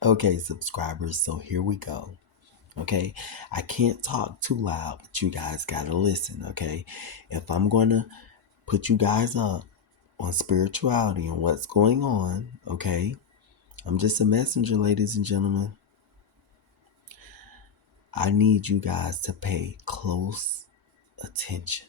Okay, subscribers, so here we go. Okay, I can't talk too loud, but you guys gotta listen. Okay, if I'm gonna put you guys up on spirituality and what's going on, okay, I'm just a messenger, ladies and gentlemen. I need you guys to pay close attention.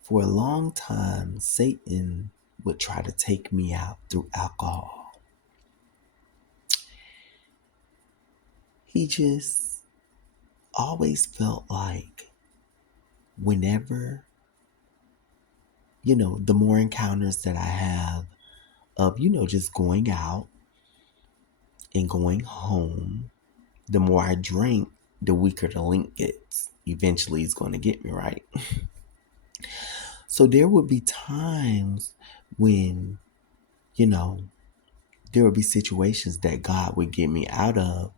For a long time, Satan would try to take me out through alcohol. He just always felt like whenever, the more encounters that I have of, just going out and going home, the more I drink, the weaker the link gets. Eventually, it's going to get me, right? So there would be times when, you know, there would be situations that God would get me out of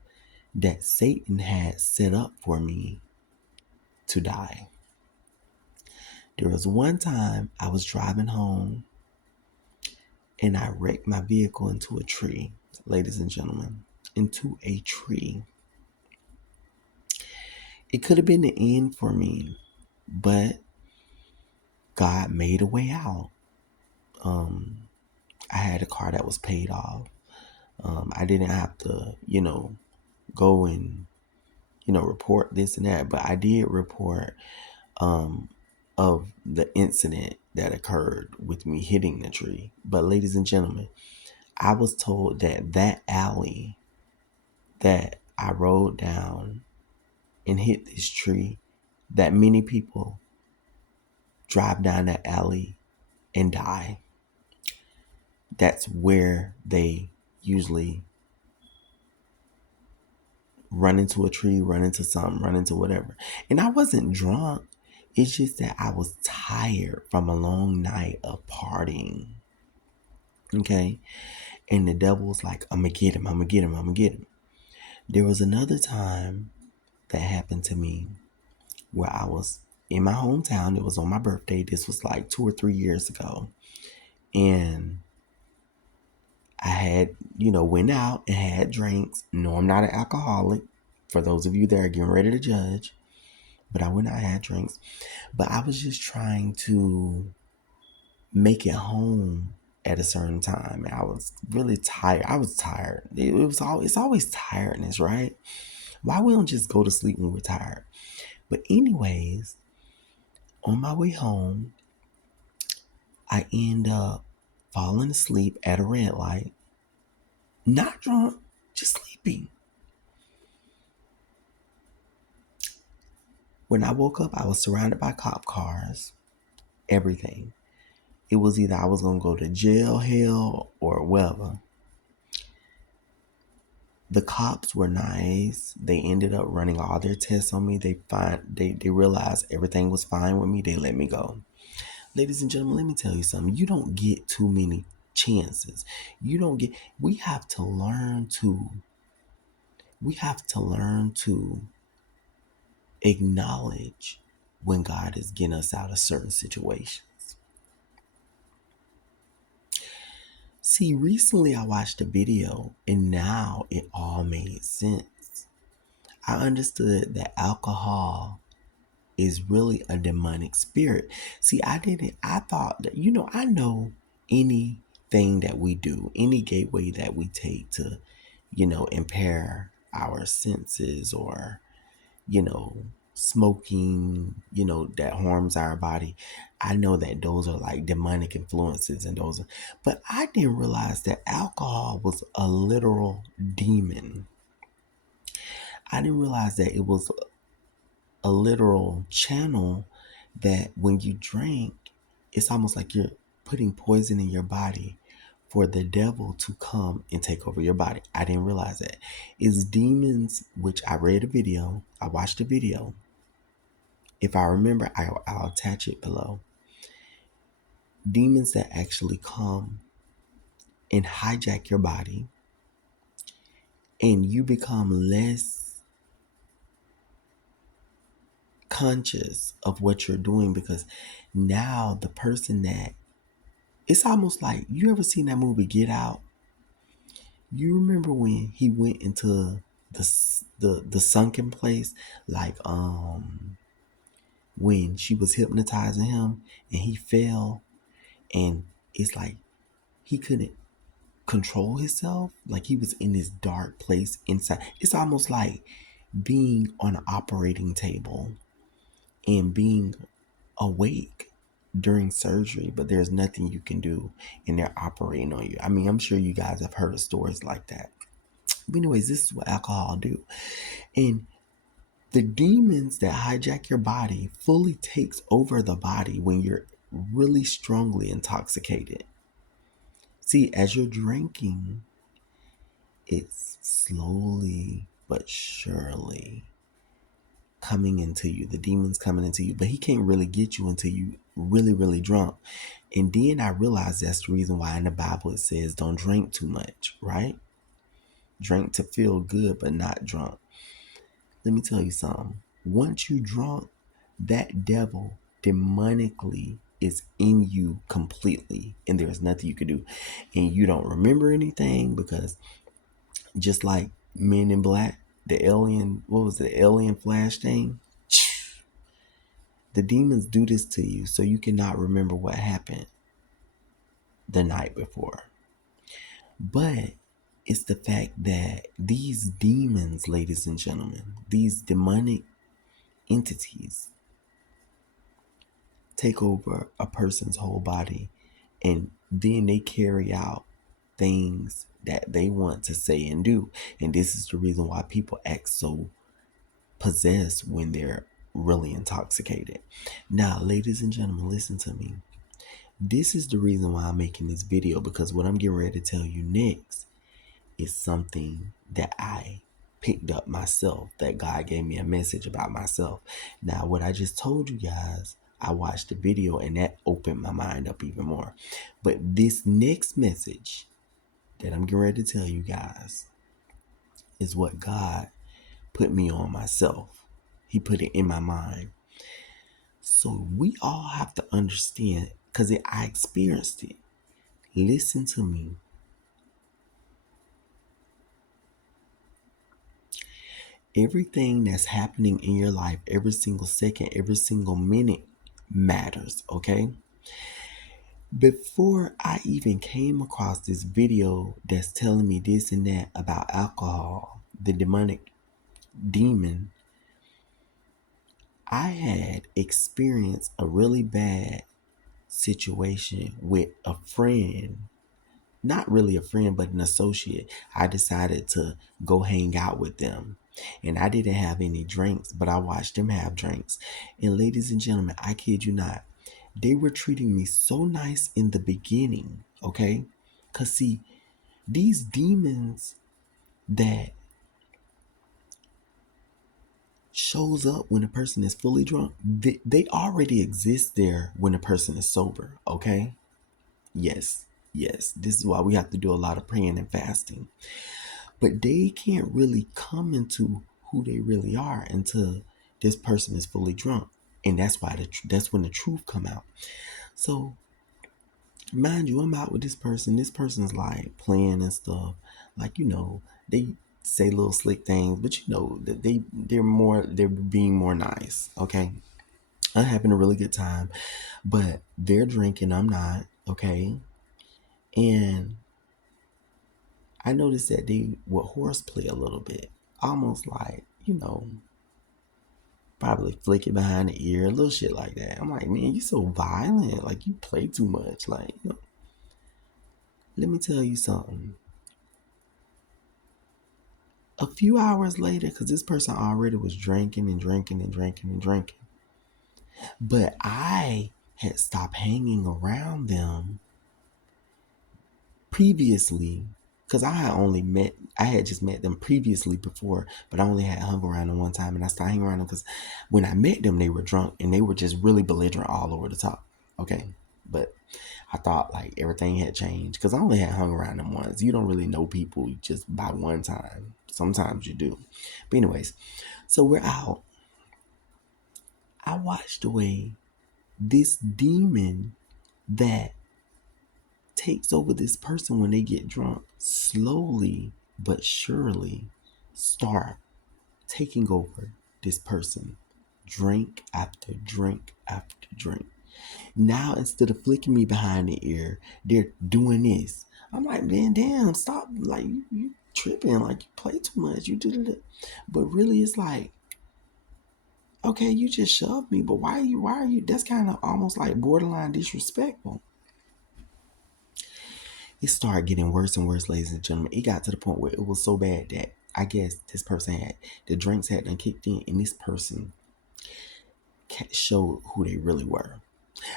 that Satan had set up for me to die. There was one time I was driving home and I wrecked my vehicle into a tree, ladies and gentlemen, into a tree. It could have been the end for me, but God made a way out. I had a car that was paid off. I didn't have to, go and, report this and that, but I did report of the incident that occurred with me hitting the tree. But ladies and gentlemen, I was told that that alley that I rode down and hit this tree, that many people drive down that alley and die. That's where they usually run into a tree, run into something, run into whatever. And I wasn't drunk. It's just that I was tired from a long night of partying. Okay. And the devil was like, I'm going to get him. I'm going to get him. I'm going to get him. There was another time that happened to me where I was in my hometown. It was on my birthday. This was like 2 or 3 years ago. And I had, went out and had drinks. No, I'm not an alcoholic. For those of you that are getting ready to judge. But I went out and had drinks. But I was just trying to make it home at a certain time. And I was really tired. I was tired. It's always tiredness, right? Why we don't just go to sleep when we're tired? But anyways, on my way home, I end up falling asleep at a red light. Not drunk, just sleeping. When I woke up, I was surrounded by cop cars, everything. It was either I was going to go to jail, hell, or whatever. The cops were nice. They ended up running all their tests on me. They realized everything was fine with me. They let me go. Ladies and gentlemen, let me tell you something. You don't get too many chances. We have to learn to acknowledge when God is getting us out of certain situations. See, recently I watched a video and now it all made sense. I understood that alcohol is really a demonic spirit. See, I thought that, I know anything that we do, any gateway that we take to, impair our senses or, smoking, that harms our body. I know that those are like demonic influences but I didn't realize that alcohol was a literal demon. I didn't realize that it was a literal channel that when you drink, it's almost like you're putting poison in your body for the devil to come and take over your body. I didn't realize that. It's demons, which I read a video. I watched a video. If I remember, I'll attach it below. Demons that actually come and hijack your body and you become less conscious of what you're doing, because now the person that, it's almost like, you ever seen that movie Get Out? You remember when he went into the sunken place, like when she was hypnotizing him and he fell, and it's like he couldn't control himself, like he was in this dark place inside. It's almost like being on an operating table and being awake during surgery, but there's nothing you can do and they're operating on you. I mean, I'm sure you guys have heard of stories like that. But anyways, this is what alcohol do. And the demons that hijack your body fully takes over the body when you're really strongly intoxicated. See, as you're drinking, it's slowly but surely coming into you. The demon's coming into you, but he can't really get you until you really, really drunk. And then I realized that's the reason why in the Bible it says don't drink too much, right? Drink to feel good, but not drunk. Let me tell you something. Once you drunk, that devil demonically is in you completely, and there's nothing you can do. And you don't remember anything, because just like Men in Black, the alien, what was it, the alien flash thing? The demons do this to you so you cannot remember what happened the night before. But it's the fact that these demons, ladies and gentlemen, these demonic entities take over a person's whole body, and then they carry out things that they want to say and do. And this is the reason why people act so possessed when they're really intoxicated. Now, ladies and gentlemen, listen to me. This is the reason why I'm making this video, because what I'm getting ready to tell you next is something that I picked up myself, that God gave me a message about myself. Now, what I just told you guys, I watched the video and that opened my mind up even more. But this next message that I'm getting ready to tell you guys is what God put me on myself. He put it in my mind. So we all have to understand, because I experienced it. Listen to me. Everything that's happening in your life, every single second, every single minute matters, okay? Before I even came across this video that's telling me this and that about alcohol, the demonic demon, I had experienced a really bad situation with a friend. Not really a friend, but an associate. I decided to go hang out with them. And I didn't have any drinks, but I watched them have drinks. And ladies and gentlemen, I kid you not, they were treating me so nice in the beginning, okay? Because see, these demons that shows up when a person is fully drunk, they already exist there when a person is sober, okay? Yes, this is why we have to do a lot of praying and fasting. But they can't really come into who they really are until this person is fully drunk, and that's why that's when the truth come out. So, mind you, I'm out with this person. This person's like playing and stuff, like they say little slick things, but that they're being more nice. Okay, I'm having a really good time, but they're drinking. I'm not. Okay, and I noticed that they would horseplay a little bit, almost like, probably flick it behind the ear, a little shit like that. I'm like, man, you so violent. Like, you play too much. Like, let me tell you something. A few hours later, because this person already was drinking and drinking and drinking and drinking, but I had stopped hanging around them previously, because I had just met them previously before, but I only had hung around them one time, and I started hanging around them because when I met them, they were drunk and they were just really belligerent all over the top. Okay, but I thought like everything had changed because I only had hung around them once. You don't really know people just by one time. Sometimes you do. But anyways, so we're out. I watched the way this demon that takes over this person when they get drunk slowly but surely start taking over this person, drink after drink after drink. Now instead of flicking me behind the ear, they're doing this. I'm like, man, damn, stop! Like you tripping, like you play too much. You did it, but really, it's like, okay, you just shoved me, but why are you? Why are you? That's kind of almost like borderline disrespectful. It started getting worse and worse, ladies and gentlemen. It got to the point where it was so bad that I guess this person had the drinks had done kicked in, and this person showed who they really were.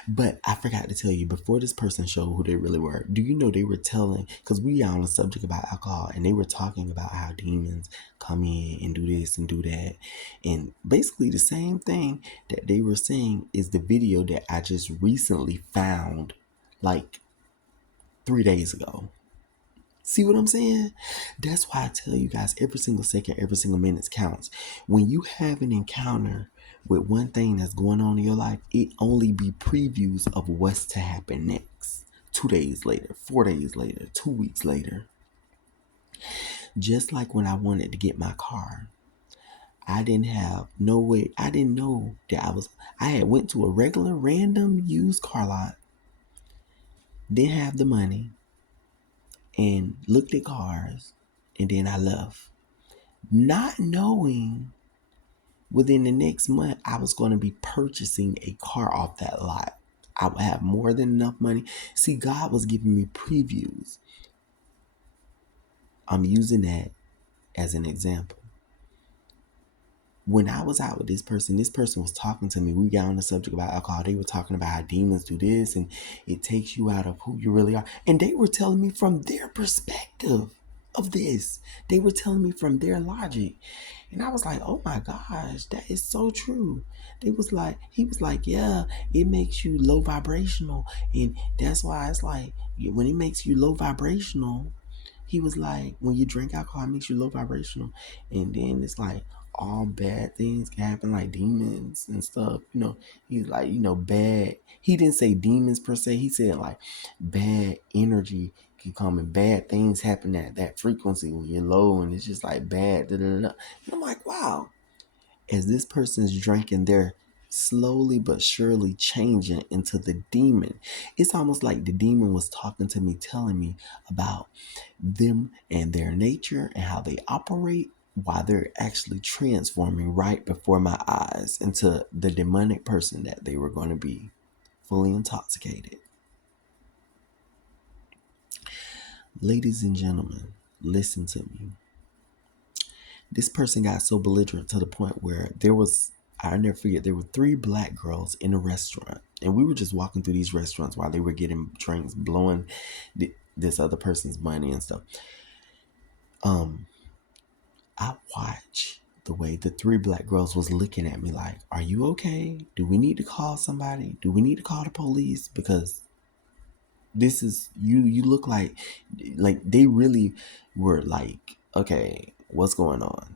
But I forgot to tell you, before this person showed who they really were, do you know they were telling, because we are on the subject about alcohol, and they were talking about how demons come in and do this and do that. And basically the same thing that they were saying is the video that I just recently found like 3 days ago. See what I'm saying? That's why I tell you guys every single second, every single minute counts. When you have an encounter with one thing that's going on in your life, it only be previews of what's to happen next. 2 days later, 4 days later, 2 weeks later. Just like when I wanted to get my car, I didn't have no way. I didn't know that I had went to a regular random used car lot, didn't have the money, and looked at cars, and then I left. Not knowing within the next month I was going to be purchasing a car off that lot. I would have more than enough money. See, God was giving me previews. I'm using that as an example. When I was out with this person was talking to me. We got on the subject about alcohol. They were talking about how demons do this and it takes you out of who you really are. And they were telling me from their perspective of this. They were telling me from their logic. And I was like, oh my gosh, that is so true. He was like, yeah, it makes you low vibrational. And that's why it's like, when it makes you low vibrational, he was like, when you drink alcohol, it makes you low vibrational. And then it's like, all bad things can happen, like demons and stuff. He's like, bad. He didn't say demons per se. He said like bad energy can come and bad things happen at that frequency when you're low, and it's just like bad. Da, da, da. And I'm like, wow. As this person's drinking, they're slowly but surely changing into the demon. It's almost like the demon was talking to me, telling me about them and their nature and how they operate, while they're actually transforming right before my eyes into the demonic person that they were going to be, fully intoxicated. Ladies and gentlemen, listen to me. This person got so belligerent to the point where I'll never forget, there were 3 black girls in a restaurant, and we were just walking through these restaurants while they were getting drinks, blowing this other person's money and stuff. I watched the way the 3 black girls was looking at me like, are you okay? Do we need to call somebody? Do we need to call the police? Because this is, you look like they really were like, okay, what's going on?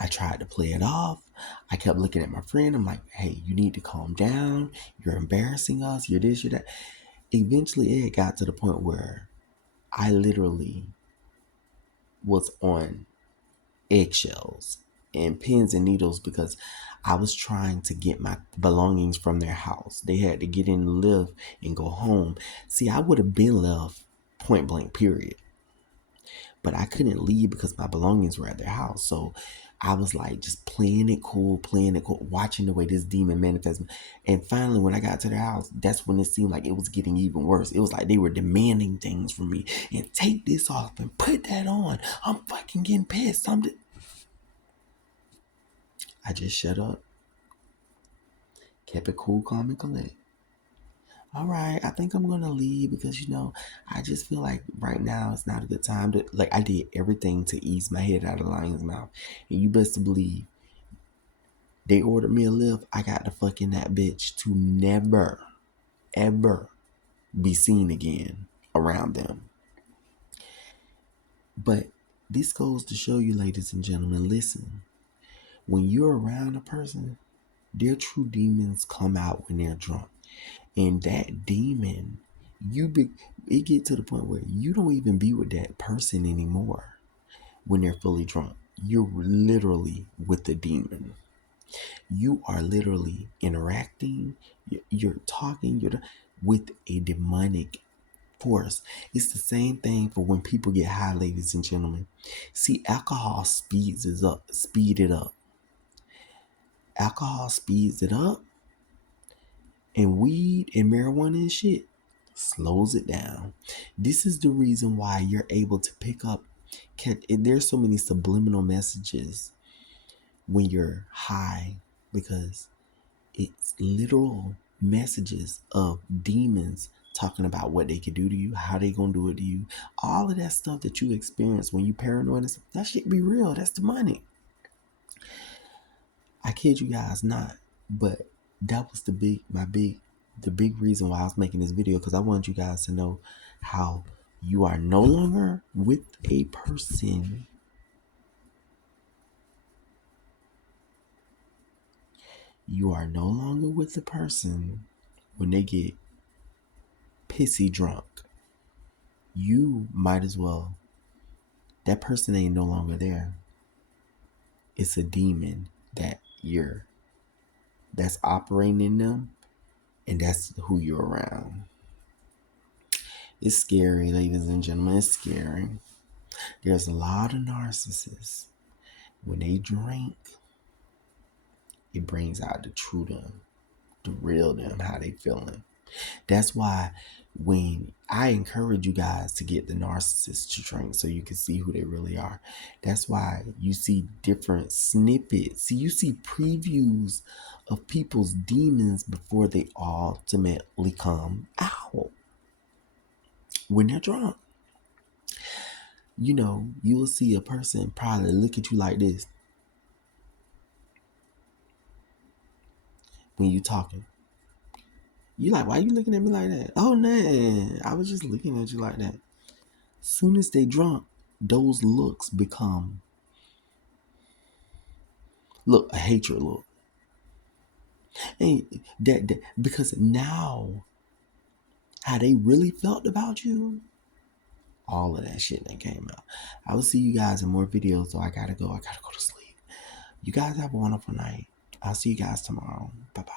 I tried to play it off. I kept looking at my friend. I'm like, hey, you need to calm down. You're embarrassing us. You're this, you're that. Eventually, it got to the point where I literally was on eggshells and pins and needles because I was trying to get my belongings from their house. They had to get in the lift and go home. See, I would have been left point blank, period. But I couldn't leave because my belongings were at their house. So I was like just playing it cool, watching the way this demon manifests. And finally, when I got to their house, that's when it seemed like it was getting even worse. It was like they were demanding things from me. And take this off and put that on. I'm fucking getting pissed. I just shut up. Kept it cool, calm, and collect. All right, I think I'm gonna leave because I just feel like right now it's not a good time to, like, I did everything to ease my head out of the lion's mouth. And you best to believe they ordered me a lift. I got to fuck in that bitch to never, ever be seen again around them. But this goes to show you, ladies and gentlemen, listen. When you're around a person, their true demons come out when they're drunk. And that demon, it get to the point where you don't even be with that person anymore when they're fully drunk. You're literally with the demon. You are literally interacting, you're talking, with a demonic force. It's the same thing for when people get high, ladies and gentlemen. See, alcohol speed it up. Alcohol speeds it up, and weed and marijuana and shit slows it down. This is the reason why you're able to pick up. There's so many subliminal messages when you're high, because it's literal messages of demons talking about what they can do to you, how they gonna do it to you. All of that stuff that you experience when you paranoid and stuff, that shit be real. That's demonic. I kid you guys not. But that was the big reason why I was making this video, because I want you guys to know how you are no longer with a person. You are no longer with the person when they get pissy drunk. You might as well. That person ain't no longer there. It's a demon that's operating in them, and that's who you're around. It's scary, ladies and gentlemen. It's scary. There's a lot of narcissists. When they drink, it brings out the true them, the real them, how they feeling. That's why when I encourage you guys to get the narcissist to drink so you can see who they really are. That's why you see different snippets. See, you see previews of people's demons before they ultimately come out when they're drunk. You know, you will see a person probably look at you like this when you talking. You like, why you looking at me like that? Oh, nah, I was just looking at you like that. Soon as they drunk, those looks become, a hatred look. And that because now how they really felt about you, all of that shit that came out. I will see you guys in more videos, so I gotta go to sleep. You guys have a wonderful night. I'll see you guys tomorrow. Bye-bye.